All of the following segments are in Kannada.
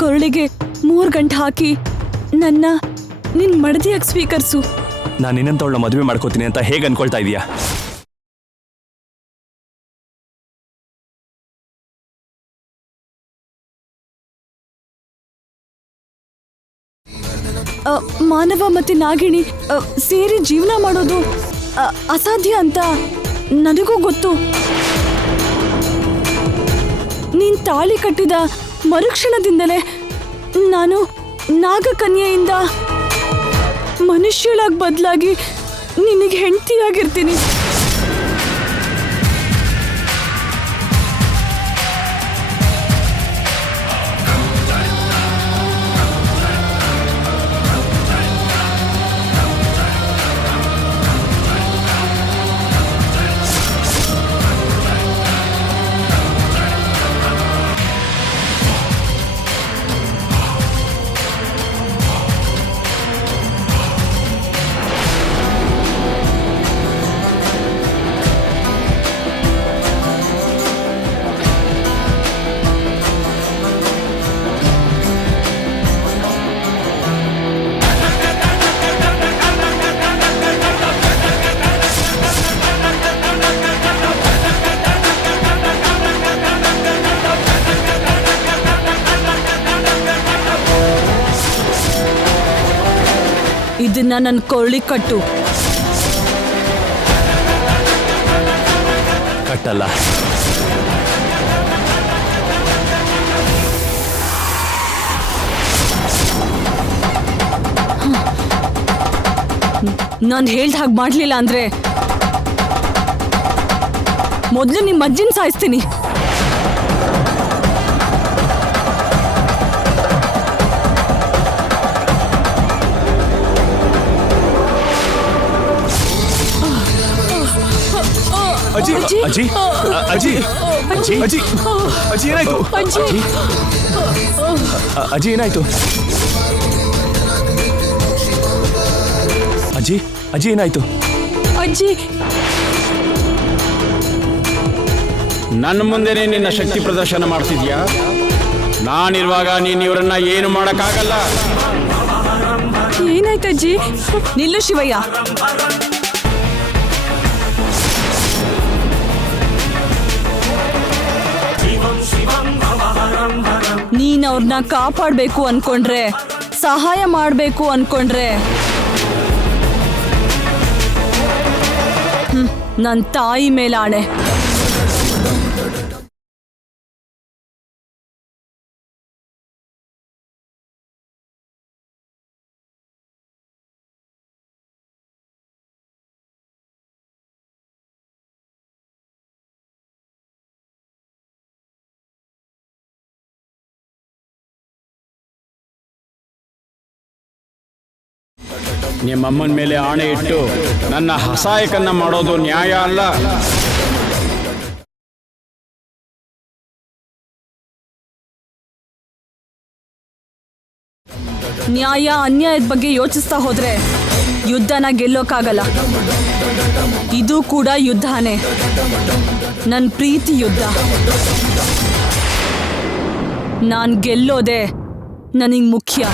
ಕೊರಳಿಗೆ 3 ಗಂಟೆ ಹಾಕಿ ನನ್ನ ನಿನ್ ಮಡದಿಯಾಗಿ ಸ್ವೀಕರಿಸು. ನಾನು ನಿನ್ನಂತವಳನ್ನ ಮದುವೆ ಮಾಡ್ಕೋತೀನಿ ಅಂತ ಹೇಗೆ ಅನ್ಕೊಳ್ತಾ ಇದೀಯಾ? ಮಾನವ ಮತ್ತೆ ನಾಗಿಣಿ ಸೇರಿ ಜೀವನ ಮಾಡೋದು ಅಸಾಧ್ಯ ಅಂತ ನನಗೂ ಗೊತ್ತು. ನೀನ್ ತಾಳಿ ಕಟ್ಟಿದ ಮರುಕ್ಷಣದಿಂದಲೇ ನಾನು ನಾಗಕನ್ಯೆಯಿಂದ ಮನುಷ್ಯಳಾಗಿ ಬದಲಾಗಿ ನಿನಗೆ ಹೆಂಡತಿಯಾಗಿರ್ತೀನಿ. ಇದನ್ನ ನನ್ನ ಕೊಳ್ಳಿ ಕಟ್ಟು. ಕಟ್ಟಲ್ಲ. ನಾನು ಹೇಳ್ದ ಹಾಗೆ ಮಾಡ್ಲಿಲ್ಲ ಅಂದ್ರೆ ಮೊದಲು ನಿಮ್ಮ ಅಜ್ಜಿನ ಸಾಯಿಸ್ತೀನಿ. ಅಜ್ಜಿ ಅಜ್ಜಿ ಅಜ್ಜಿ ಅಜ್ಜಿ ಅಜ್ಜಿ ಅಜ್ಜಿ ಏನಾಯ್ತು? ಅಜ್ಜಿ ಏನಾಯ್ತು? ಅಜ್ಜಿ ಅಜ್ಜಿ ಏನಾಯ್ತು? ಅಜ್ಜಿ ನನ್ನ ಮುಂದೆನೇ ನಿನ್ನ ಶಕ್ತಿ ಪ್ರದರ್ಶನ ಮಾಡ್ತಿದ್ಯಾ? ನಾನಿರುವಾಗ ನೀನು ಇವರನ್ನ ಏನು ಮಾಡಕ್ಕಾಗಲ್ಲ. ಏನಾಯ್ತಜ್ಜಿ? ನಿಲ್ಲು ಶಿವಯ್ಯ. ನೀನ್ ಅವ್ರನ್ನ ಕಾಪಾಡ್ಬೇಕು ಅನ್ಕೊಂಡ್ರೆ, ಸಹಾಯ ಮಾಡ್ಬೇಕು ಅನ್ಕೊಂಡ್ರೆ ನನ್ ತಾಯಿ ಮೇಲಾಣೆ. ನಿಮ್ಮಮ್ಮನ ಮೇಲೆ ಆಣೆ ಇಟ್ಟು ನನ್ನ ಅಸಹಾಯಕನ್ನ ಮಾಡೋದು ನ್ಯಾಯ ಅಲ್ಲ. ನ್ಯಾಯ ಅನ್ಯಾಯದ ಬಗ್ಗೆ ಯೋಚಿಸ್ತಾ ಹೋದ್ರೆ ಯುದ್ಧನ ಗೆಲ್ಲೋಕ್ಕಾಗಲ್ಲ. ಇದು ಕೂಡ ಯುದ್ಧನೇ, ನನ್ನ ಪ್ರೀತಿ ಯುದ್ಧ. ನಾನ್ ಗೆಲ್ಲೋದೆ ನನಗ್ ಮುಖ್ಯ.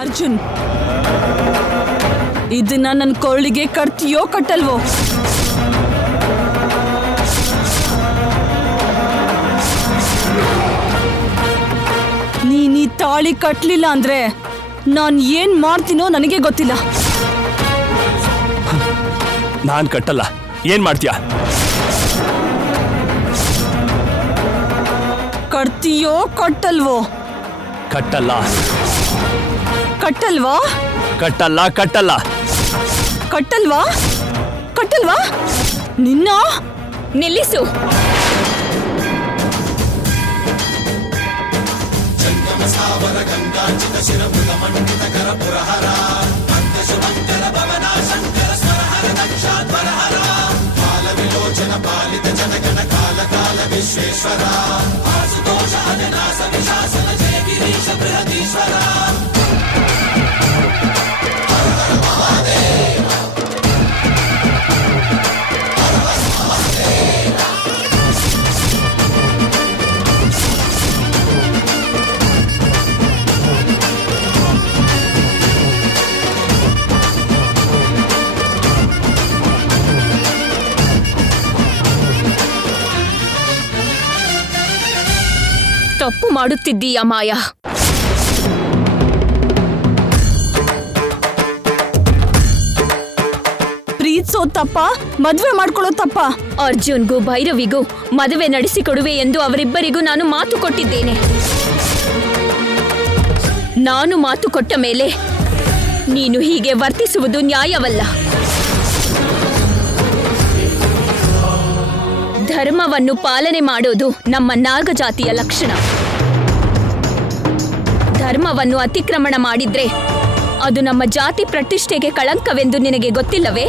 ಅರ್ಜುನ್, ಇದನ್ನ ನನ್ನ ಕೊಳ್ಳಿಗೆ ಕಟ್ತೀಯೋ ಕಟ್ಟಲ್ವೋ? ನೀನ್ ಈ ತಾಳಿ ಕಟ್ಲಿಲ್ಲ ಅಂದ್ರೆ ನಾನ್ ಏನ್ ಮಾಡ್ತೀನೋ ನನಗೆ ಗೊತ್ತಿಲ್ಲ. ನಾನ್ ಕಟ್ಟಲ್ಲ. ಏನ್ ಮಾಡ್ತೀಯಾ? ಕಟ್ತೀಯೋ ಕಟ್ಟಲ್ವೋ? ಕಟ್ಟಲ್ಲ. ಕಟ್ಟಲ್ವಾ? ಕಟ್ಟಲ್ಲ. ಕಟ್ಟಲ್ಲ. ಕಟ್ಟಲ್ವಾ? ಕಟ್ಟಲ್ವಾ? ನಿನ್ನ ನಿಲ್ಲಿಸು. ಮಾಡುತ್ತಿದ್ದೀಯ ಮಾಯಾ? ಪ್ರೀತಿಸೋ ತಪ್ಪ, ಮದ್ವೆ ಮಾಡ್ಕೊಳ್ಳೋ ತಪ್ಪ? ಅರ್ಜುನ್ಗೂ ಭೈರವಿಗೂ ಮದುವೆ ನಡೆಸಿಕೊಡುವೆ ಎಂದು ಅವರಿಬ್ಬರಿಗೂ ನಾನು ಮಾತು ಕೊಟ್ಟಿದ್ದೇನೆ. ನಾನು ಮಾತು ಕೊಟ್ಟ ಮೇಲೆ ನೀನು ಹೀಗೆ ವರ್ತಿಸುವುದು ನ್ಯಾಯವಲ್ಲ. ಧರ್ಮವನ್ನು ಪಾಲನೆ ಮಾಡೋದು ನಮ್ಮ ನಾಗಜಾತಿಯ ಲಕ್ಷಣ. ಧರ್ಮವನ್ನು ಅತಿಕ್ರಮಣ ಮಾಡಿದ್ರೆ ಅದು ನಮ್ಮ ಜಾತಿ ಪ್ರತಿಷ್ಠೆಗೆ ಕಳಂಕವೆಂದು ನಿನಗೆ ಗೊತ್ತಿಲ್ಲವೇ?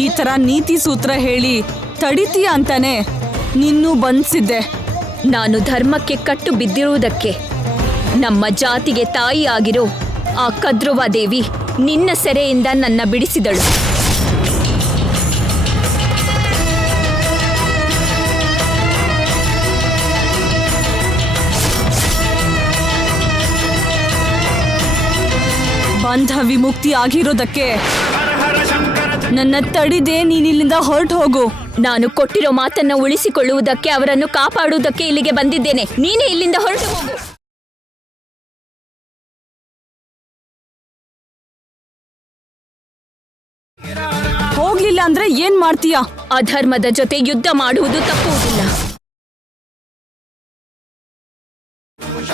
ಈ ತರ ನೀತಿ ಸೂತ್ರ ಹೇಳಿ ತಡಿತೀಯ ಅಂತಾನೆ ನಿನ್ನೂ ಬಂಧಿಸಿದ್ದೆ. ನಾನು ಧರ್ಮಕ್ಕೆ ಕಟ್ಟು ಬಿದ್ದಿರುವುದಕ್ಕೆ ನಮ್ಮ ಜಾತಿಗೆ ತಾಯಿ ಆಗಿರೋ ಆ ಕದ್ರುವ ದೇವಿ ನಿನ್ನ ಸೆರೆಯಿಂದ ನನ್ನ ಬಿಡಿಸಿದಳು. ಬಂಧ ವಿಮುಕ್ತಿ ಆಗಿರೋದಕ್ಕೆ ನನ್ನ ತಡಿದೆ, ನೀನಿಲ್ಲಿಂದ ಹೊರಟು ಹೋಗು. ನಾನು ಕೊಟ್ಟಿರೋ ಮಾತನ್ನ ಉಳಿಸಿಕೊಳ್ಳುವುದಕ್ಕೆ, ಅವರನ್ನು ಕಾಪಾಡುವುದಕ್ಕೆ ಇಲ್ಲಿಗೆ ಬಂದಿದ್ದೇನೆ. ನೀನೇ ಇಲ್ಲಿಂದ ಹೊರಟು ಹೋಗು. ಹೋಗ್ಲಿಲ್ಲ ಅಂದ್ರೆ ಏನ್ ಮಾಡ್ತೀಯ? ಅಧರ್ಮದ ಜೊತೆ ಯುದ್ಧ ಮಾಡುವುದು ತಪ್ಪುವುದಿಲ್ಲ.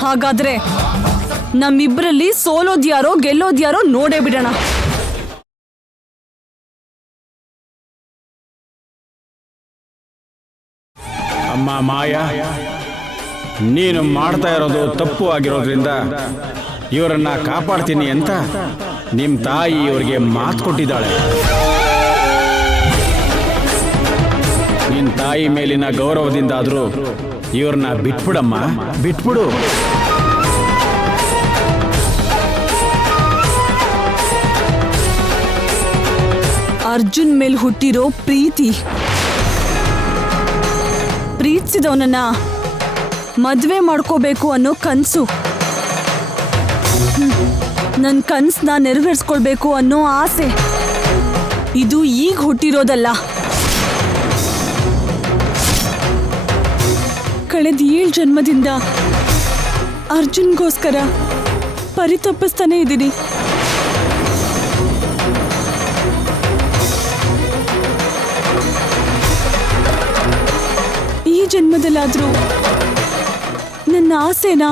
ಹಾಗಾದ್ರೆ ನಮ್ಮಿಬ್ರಲ್ಲಿ ಸೋಲೋದ್ಯಾರೋ ಗೆಲ್ಲೋದ್ಯಾರೋ ನೋಡೇ ಬಿಡೋಣ. ಅಮ್ಮ ಮಾಯಾ, ನೀನು ಮಾಡ್ತಾ ಇರೋದು ತಪ್ಪು ಆಗಿರೋದ್ರಿಂದ ಇವರನ್ನ ಕಾಪಾಡ್ತೀನಿ ಅಂತ ನಿಮ್ಮ ತಾಯಿ ಇವರಿಗೆ ಮಾತು ಕೊಟ್ಟಿದ್ದಾಳೆ. ನಿನ್ನ ತಾಯಿ ಮೇಲಿನ ಗೌರವದಿಂದಾದರೂ ಇವ್ರನ್ನ ಬಿಟ್ಬಿಡಮ್ಮ, ಬಿಟ್ಬಿಡು. ಅರ್ಜುನ್ ಮೇಲ್ ಹುಟ್ಟಿರೋ ಪ್ರೀತಿಸಿದವನನ್ನ ಮದ್ವೆ ಮಾಡ್ಕೋಬೇಕು ಅನ್ನೋ ಕನ್ಸು, ನನ್ ಕನ್ಸನ್ನ ನೆರವೇರಿಸ್ಕೊಳ್ಬೇಕು ಅನ್ನೋ ಆಸೆ, ಇದು ಈಗ ಹುಟ್ಟಿರೋದಲ್ಲ. ಕಳೆದ 7 ಜನ್ಮದಿಂದ ಅರ್ಜುನ್ಗೋಸ್ಕರ ಪರಿತಪಿಸ್ತಾನೆ ಇದ್ದೀನಿ. ಈ ಜನ್ಮದಲ್ಲಾದ್ರೂ ನನ್ನ ಆಸೆನ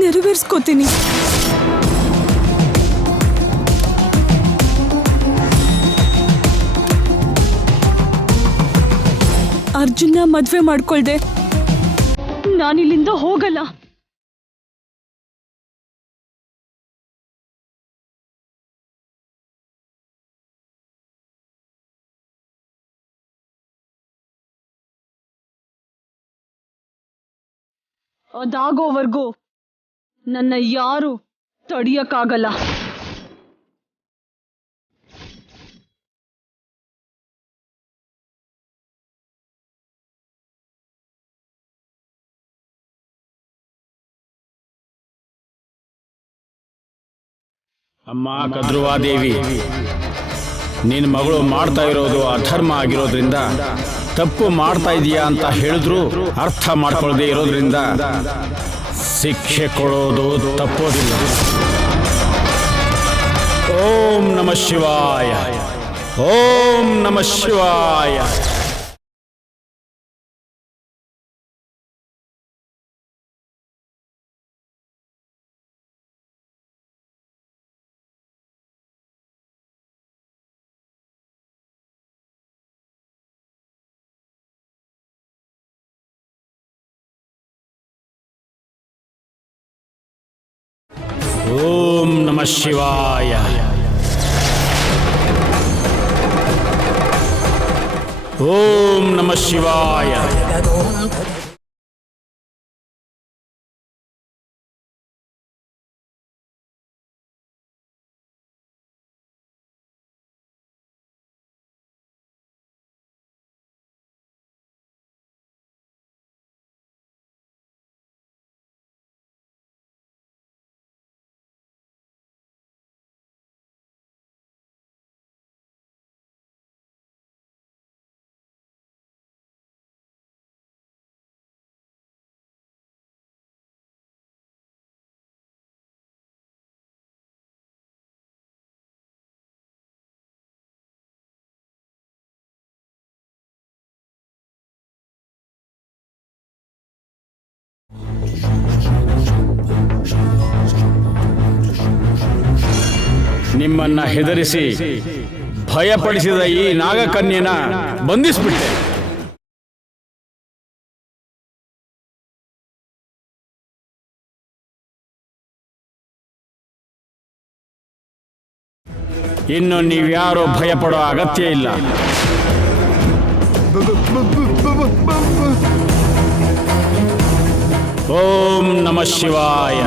ನೆರವೇರಿಸ್ಕೋತೀನಿ. ಅರ್ಜುನ್ನ ಮದ್ವೆ ಮಾಡ್ಕೊಳ್ದೆ ನಾನಿಲ್ಲಿಂದ ಹೋಗಲ್ಲ. ಅದಾಗೋವರೆಗೂ ನನ್ನ ಯಾರು ತಡಿಯಕ್ಕಾಗಲ್ಲ. ಅಮ್ಮ ಕದ್ರುವಾದೇವಿ, ನಿನ್ನ ಮಗಳು ಮಾಡ್ತಾ ಇರೋದು ಅಧರ್ಮ ಆಗಿರೋದ್ರಿಂದ, ತಪ್ಪು ಮಾಡ್ತಾ ಇದೀಯಾ ಅಂತ ಹೇಳಿದ್ರು ಅರ್ಥ ಮಾಡ್ಕೊಳ್ಳದೆ ಇರೋದ್ರಿಂದ ಶಿಕ್ಷೆ ಕೊಡೋದು ತಪ್ಪೋದಿಲ್ಲ. ಓಂ ನಮಃ ಶಿವಾಯ, ಓಂ ನಮಃ ಶಿವಾಯ. ಓಂ ನಮಃ ಶಿವಾಯ. ಓಂ ನಮಃ ಶಿವಾಯ. ನಿಮ್ಮನ್ನ ಹೆದರಿಸಿ ಭಯಪಡಿಸಿದ ಈ ನಾಗಕನ್ಯೆನ ಬಂಧಿಸ್ಬಿಟ್ಟೆ. ಇನ್ನು ನೀವ್ಯಾರೋ ಭಯಪಡೋ ಅಗತ್ಯ ಇಲ್ಲ. ಓಂ ನಮಃ ಶಿವಾಯ.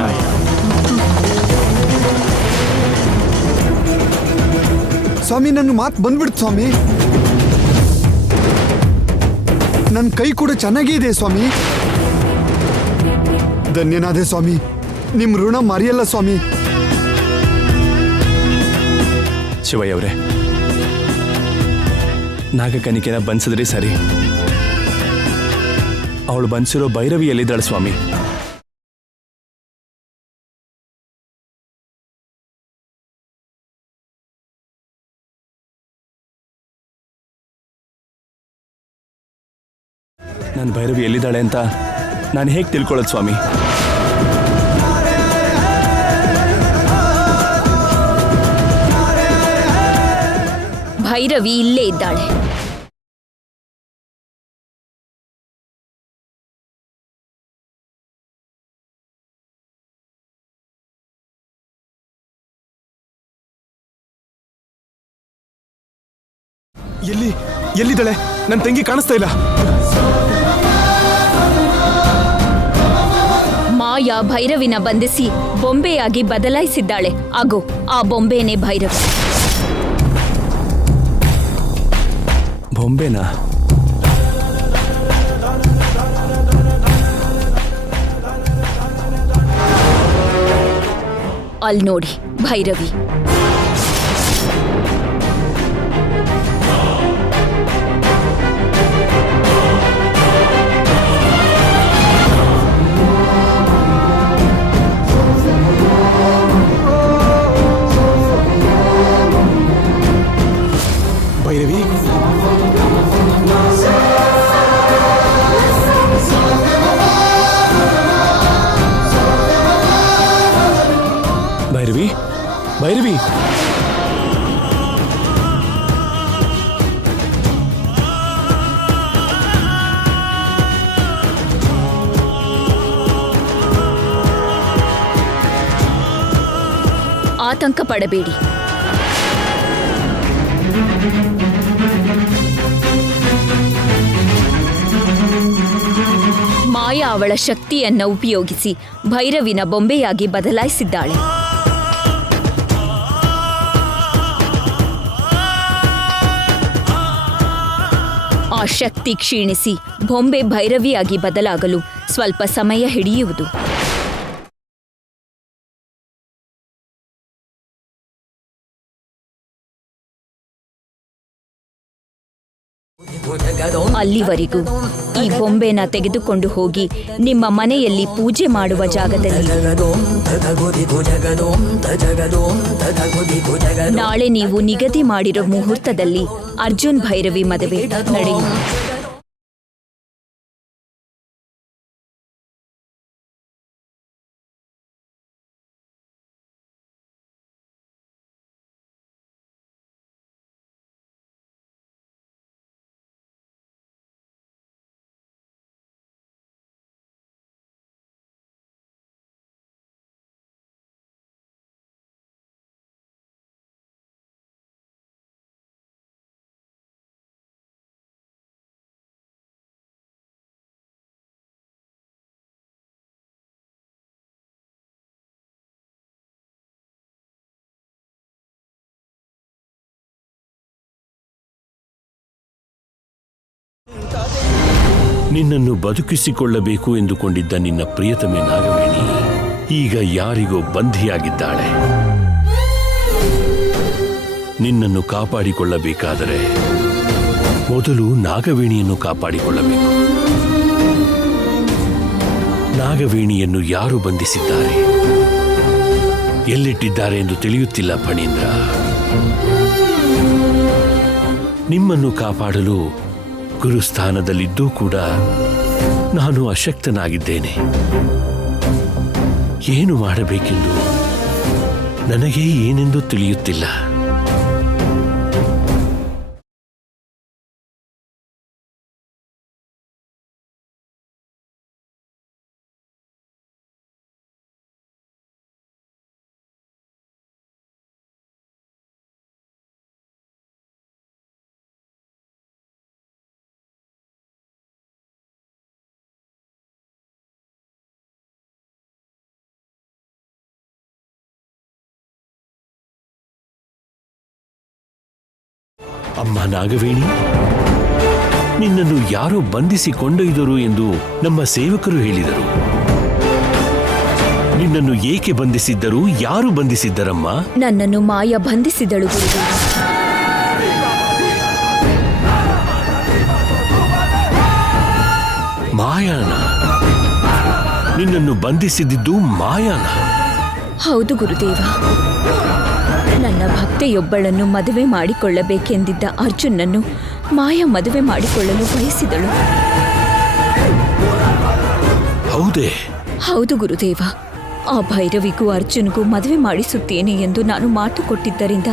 ಸ್ವಾಮಿ, ನನ್ನ ಮಾತು ಬಂದ್ಬಿಡ್ತು ಸ್ವಾಮಿ. ನನ್ನ ಕೈ ಕೂಡ ಚೆನ್ನಾಗೇ ಇದೆ ಸ್ವಾಮಿ. ಧನ್ಯನಾದೆ ಸ್ವಾಮಿ. ನಿಮ್ ಋಣ ಮರೆಯಲ್ಲ ಸ್ವಾಮಿ. ಶಿವಯ್ಯ ಅವರೇ, ನಾಗಕನಿಕೆನ ಬಂಸಿದ್ರಿ ಸರಿ. ಅವಳು ಬಂಸಿರೋ ಭೈರವಿ ಎಲ್ಲಿದ್ದಾಳೆ ಸ್ವಾಮಿ? ನನ್ನ ಭೈರವಿ ಎಲ್ಲಿದ್ದಾಳೆ ಅಂತ ನಾನು ಹೇಗೆ ತಿಳ್ಕೊಳ್ಳೋದು ಸ್ವಾಮಿ? ಭೈರವಿ ಇಲ್ಲೇ ಇದ್ದಾಳೆ. ಎಲ್ಲಿದ್ದಾಳೆ? ನನ್ನ ತಂಗಿ ಕಾಣಿಸ್ತಾ ಇಲ್ಲ. ಮಾಯಾ ಭೈರವಿನ ಬಂಧಿಸಿ ಬೊಂಬೆಯಾಗಿ ಬದಲಾಯಿಸಿದ್ದಾಳೆ. ಆಗೋ, ಆ ಬೊಂಬೆನೇ ಭೈರವಿ. ಬೊಂಬೆನಾ? ಅಲ್ಲಿ ನೋಡಿ, ಭೈರವಿ. ಭೈರವಿ, ಭೈರವಿ, ಭೈರವಿ. ಆತಂಕ ಪಡಬೇಡಿ. ಮಾಯಾ ಅವಳ ಶಕ್ತಿಯನ್ನ ಉಪಯೋಗಿಸಿ ಭೈರವಿನ ಬೊಂಬೆಯಾಗಿ ಬದಲಾಯಿಸಿದ್ದಾಳೆ. ಆ ಶಕ್ತಿ ಕ್ಷೀಣಿಸಿ ಬೊಂಬೆ ಭೈರವಿಯಾಗಿ ಬದಲಾಗಲು ಸ್ವಲ್ಪ ಸಮಯ ಹಿಡಿಯುವುದು. ಅಲ್ಲಿವರೆಗೂ ಈ ಬೊಂಬೆನ ತೆಗೆದುಕೊಂಡು ಹೋಗಿ ನಿಮ್ಮ ಮನೆಯಲ್ಲಿ ಪೂಜೆ ಮಾಡುವ ಜಾಗದಲ್ಲಿ ನಾಳೆ ನೀವು ನಿಗದಿ ಮಾಡಿರೋ ಮುಹೂರ್ತದಲ್ಲಿ ಅರ್ಜುನ್ ಭೈರವಿ ಮದುವೆ ನಡೆಯುವುದು. ನಿನ್ನನ್ನು ಬದುಕಿಸಿಕೊಳ್ಳಬೇಕು ಎಂದುಕೊಂಡಿದ್ದ ನಿನ್ನ ಪ್ರಿಯತಮೆ ನಾಗವೇಣಿ ಈಗ ಯಾರಿಗೋ ಬಂಧಿಯಾಗಿದ್ದಾಳೆ. ನಿನ್ನನ್ನು ಕಾಪಾಡಿಕೊಳ್ಳಬೇಕಾದರೆ ಮೊದಲು ನಾಗವೇಣಿಯನ್ನು ಕಾಪಾಡಿಕೊಳ್ಳಬೇಕು. ನಾಗವೇಣಿಯನ್ನು ಯಾರು ಬಂಧಿಸಿದ್ದಾರೆ, ಎಲ್ಲಿಟ್ಟಿದ್ದಾರೆ ಎಂದು ತಿಳಿಯುತ್ತಿಲ್ಲ ಫಣೀಂದ್ರ. ನಿಮ್ಮನ್ನು ಕಾಪಾಡಲು ಗುರುಸ್ಥಾನದಲ್ಲಿದ್ದೂ ಕೂಡ ನಾನು ಅಶಕ್ತನಾಗಿದ್ದೇನೆ. ಏನು ಮಾಡಬೇಕೆಂದು ನನಗೆ ಏನೆಂದು ತಿಳಿಯುತ್ತಿಲ್ಲ. ಅಮ್ಮ ನಾಗವೇಣಿ, ನಿನ್ನನ್ನು ಯಾರೋ ಬಂಧಿಸಿ ಕೊಂಡೊಯ್ದರು ಎಂದು ನಮ್ಮ ಸೇವಕರು ಹೇಳಿದರು. ನಿನ್ನನ್ನು ಏಕೆ ಬಂಧಿಸಿದ್ದರು? ಯಾರು ಬಂಧಿಸಿದ್ದರಮ್ಮ? ನನ್ನನ್ನು ಮಾಯ ಬಂಧಿಸಿದಳು ಗುರುದೇವ. ಮಾಯಾನ? ನಿನ್ನನ್ನು ಬಂಧಿಸಿದ್ದು ಮಾಯಾನ? ಹೌದು ಗುರುದೇವ. ನನ್ನ ಭಕ್ತೆಯೊಬ್ಬಳನ್ನು ಮದುವೆ ಮಾಡಿಕೊಳ್ಳಬೇಕೆಂದಿದ್ದ ಅರ್ಜುನನ್ನು ಮಾಯ ಮದುವೆ ಮಾಡಿಕೊಳ್ಳಲು ಬಯಸಿದಳು. ಹೌದೇ? ಹೌದು ಗುರುದೇವ. ಆ ಭೈರವಿಗೂ ಅರ್ಜುನ್ಗೂ ಮದುವೆ ಮಾಡಿಸುತ್ತೇನೆ ಎಂದು ನಾನು ಮಾತು ಕೊಟ್ಟಿದ್ದರಿಂದ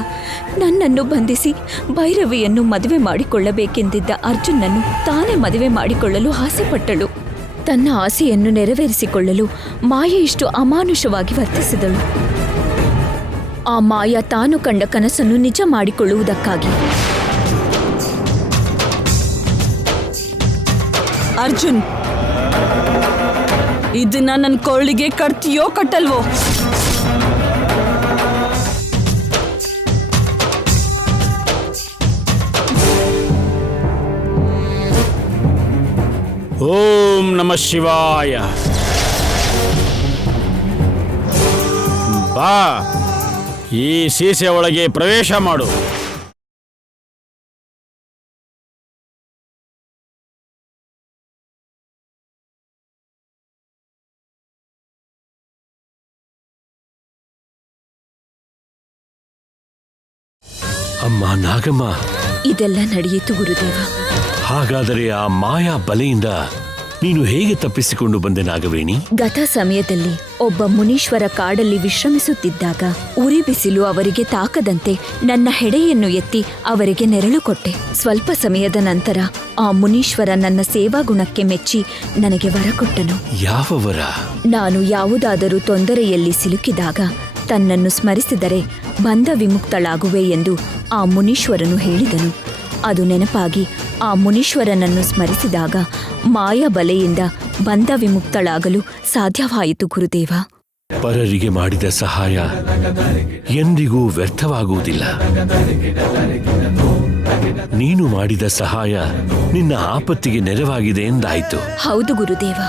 ನನ್ನನ್ನು ಬಂಧಿಸಿ ಭೈರವಿಯನ್ನು ಮದುವೆ ಮಾಡಿಕೊಳ್ಳಬೇಕೆಂದಿದ್ದ ಅರ್ಜುನನ್ನು ತಾನೇ ಮದುವೆ ಮಾಡಿಕೊಳ್ಳಲು ಆಸೆಪಟ್ಟಳು. ತನ್ನ ಆಸೆಯನ್ನು ನೆರವೇರಿಸಿಕೊಳ್ಳಲು ಮಾಯ ಇಷ್ಟು ಅಮಾನುಷವಾಗಿ ವರ್ತಿಸಿದಳು. ಆ ಮಾಯ ತಾನು ಕಂಡ ಕನಸನ್ನು ನಿಜ ಮಾಡಿಕೊಳ್ಳುವುದಕ್ಕಾಗಿ. ಅರ್ಜುನ್, ಇದನ್ನ ನನ್ನ ಕೊಳ್ಳಿಗೆ ಕಟ್ತೀಯೋ ಕಟ್ಟಲ್ವೋ? ಓಂ ನಮಃ ಶಿವಾಯ. ಬಾ, ಈ ಸೀಸೆ ಒಳಗೆ ಪ್ರವೇಶ ಮಾಡು. ಅಮ್ಮ ನಾಗಮ್ಮ, ಇದೆಲ್ಲ ನಡೆಯಿತು ಗುರುದೇವ. ಹಾಗಾದರೆ ಆ ಮಾಯಾ ಬಲೆಯಿಂದ ನೀನು ಹೇಗೆ ತಪ್ಪಿಸಿಕೊಂಡು ಬಂದೆ ನಾಗವೇಣಿ? ಗತ ಸಮಯದಲ್ಲಿ ಒಬ್ಬ ಮುನೀಶ್ವರ ಕಾಡಲ್ಲಿ ವಿಶ್ರಮಿಸುತ್ತಿದ್ದಾಗ ಉರಿ ಬಿಸಿಲು ಅವರಿಗೆ ತಾಕದಂತೆ ನನ್ನ ಹೆಡೆಯನ್ನು ಎತ್ತಿ ಅವರಿಗೆ ನೆರಳು ಕೊಟ್ಟೆ. ಸ್ವಲ್ಪ ಸಮಯದ ನಂತರ ಆ ಮುನೀಶ್ವರ ನನ್ನ ಸೇವಾ ಗುಣಕ್ಕೆ ಮೆಚ್ಚಿ ನನಗೆ ವರ ಕೊಟ್ಟನು. ಯಾವ ವರ? ನಾನು ಯಾವುದಾದರೂ ತೊಂದರೆಯಲ್ಲಿ ಸಿಲುಕಿದಾಗ ತನ್ನನ್ನು ಸ್ಮರಿಸಿದರೆ ಬಂಧ ವಿಮುಕ್ತಳಾಗುವೆ ಎಂದು ಆ ಮುನೀಶ್ವರನು ಹೇಳಿದನು. ಅದು ನೆನಪಾಗಿ ಆ ಮುನೀಶ್ವರನನ್ನು ಸ್ಮರಿಸಿದಾಗ ಮಾಯ ಬಲೆಯಿಂದ ಬಂಧ ವಿಮುಕ್ತಳಾಗಲು ಸಾಧ್ಯವಾಯಿತು ಗುರುದೇವ. ಪರರಿಗೆ ಮಾಡಿದ ಸಹಾಯ ಎಂದಿಗೂ ವ್ಯರ್ಥವಾಗುವುದಿಲ್ಲ. ನೀನು ಮಾಡಿದ ಸಹಾಯ ನಿನ್ನ ಆಪತ್ತಿಗೆ ನೆರವಾಗಿದೆ ಎಂದಾಯಿತು. ಹೌದು ಗುರುದೇವ.